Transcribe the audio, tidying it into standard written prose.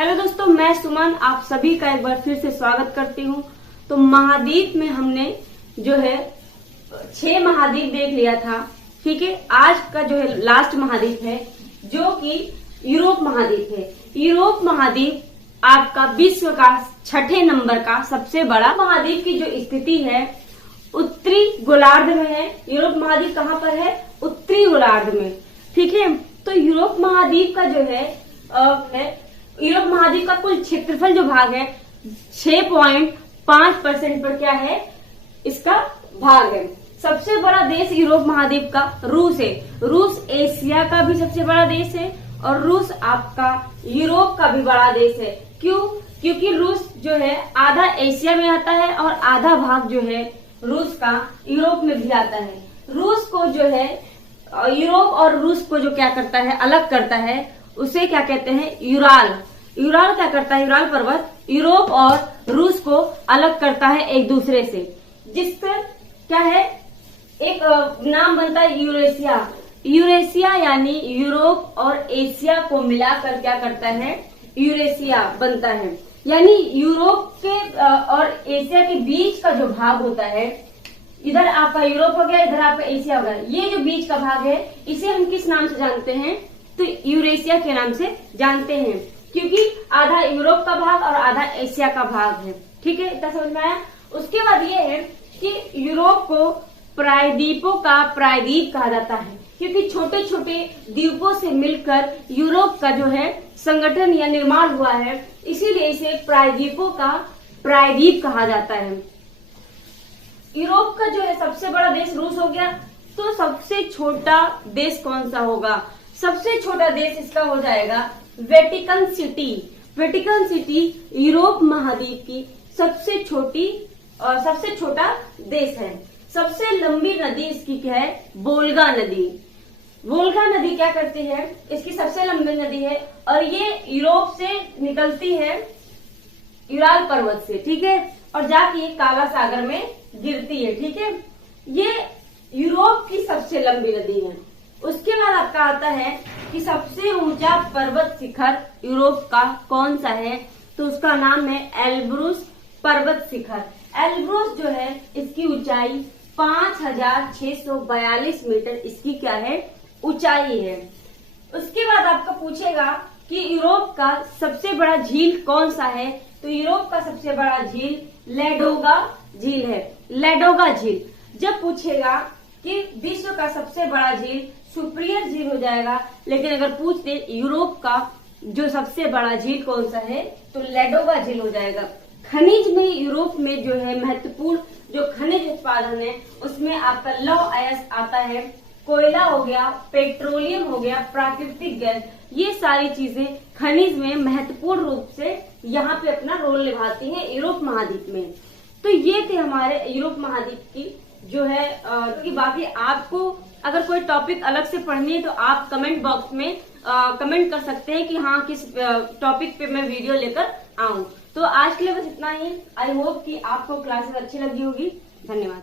Hello दोस्तों, मैं सुमन आप सभी का एक बार फिर से स्वागत करती हूँ। तो महाद्वीप में हमने जो है 6 महाद्वीप देख लिया था। ठीक है, आज का जो है लास्ट महाद्वीप है जो कि यूरोप महाद्वीप है। यूरोप महाद्वीप आपका विश्व का 6ठे नंबर का सबसे बड़ा महाद्वीप की जो स्थिति है उत्तरी गोलार्ध में है। यूरोप महाद्वीप कहाँ पर है? उत्तरी गोलार्ध में। ठीक है, तो यूरोप महाद्वीप का जो है यूरोप महाद्वीप का कुल क्षेत्रफल जो भाग है 6.5% पर क्या है इसका भाग है। सबसे बड़ा देश यूरोप महाद्वीप का रूस है। रूस एशिया का भी सबसे बड़ा देश है और रूस आपका यूरोप का भी बड़ा देश है। क्यों? क्योंकि रूस जो है आधा एशिया में आता है और आधा भाग जो है रूस का यूरोप में भी आता है। रूस को जो है यूरोप और रूस को जो क्या करता है अलग करता है उसे क्या कहते हैं? यूराल। यूराल क्या करता है? यूराल पर्वत यूरोप और रूस को अलग करता है एक दूसरे से, जिससे क्या है एक नाम बनता है यूरेशिया। यूरेशिया यानी यूरोप और एशिया को मिलाकर क्या करता है? यूरेशिया बनता है। यानी यूरोप के और एशिया के बीच का जो भाग होता है, इधर आपका यूरोप हो गया, इधर आपका एशिया हो गया, ये जो बीच का भाग है इसे हम किस नाम से जानते हैं? तो यूरेशिया के नाम से जानते हैं, क्योंकि आधा यूरोप का भाग और आधा एशिया का भाग है। ठीक है, इतना समझ में आया। उसके बाद ये है कि यूरोप को प्रायद्वीपों का प्रायद्वीप कहा जाता है, क्योंकि छोटे छोटे द्वीपों से मिलकर यूरोप का जो है संगठन या निर्माण हुआ है, इसीलिए इसे प्रायद्वीपों का प्रायद्वीप कहा जाता है। यूरोप का जो है सबसे बड़ा देश रूस हो गया, तो सबसे छोटा देश कौन सा होगा? सबसे छोटा देश इसका हो जाएगा Vatican city. Vatican city Europe महाद्वीप की सबसे छोटा देश है। सबसे लंबी नदी इसकी क्या है? वोल्गा नदी। वोल्गा नदी क्या करती है? इसकी सबसे लंबी नदी है और ये यूरोप से निकलती है यूराल पर्वत से। ठीक है, और जाके काला सागर में गिरती है। ठीक है, ये यूरोप की सबसे लंबी नदी है। उसके बाद आपका आता है कि सबसे ऊंचा पर्वत शिखर यूरोप का कौन सा है? तो उसका नाम है एल्ब्रूस पर्वत शिखर। एल्ब्रूस जो है इसकी ऊंचाई 5642 मीटर इसकी क्या है? ऊंचाई है। उसके बाद आपका पूछेगा कि यूरोप का सबसे बड़ा झील कौन सा है? तो यूरोप का सबसे बड़ा झील लेडोगा झील है। लेडोगा झील। जब पूछेगा कि विश्व का सबसे बड़ा झील सुपिरियर झील हो जाएगा, लेकिन अगर पूछ दे यूरोप का जो सबसे बड़ा झील कौन सा है तो लेडोगा झील हो जाएगा। खनिज में यूरोप में जो है महत्वपूर्ण जो खनिज उत्पादन है उसमें आपका लौह अयस्क आता है, कोयला हो गया, पेट्रोलियम हो गया, प्राकृतिक गैस, ये सारी चीजें खनिज में महत्वपूर्ण रूप से यहाँ पे अपना रोल निभाती हैं यूरोप महाद्वीप में। तो ये थे हमारे यूरोप महाद्वीप की जो है कि बाकी आपको अगर कोई टॉपिक अलग से पढ़नी है तो आप कमेंट बॉक्स में कमेंट कर सकते हैं कि हाँ किस टॉपिक पे मैं वीडियो लेकर आऊं। तो आज के लिए बस इतना ही। आई होप कि आपको क्लासेस अच्छी लगी होगी। धन्यवाद।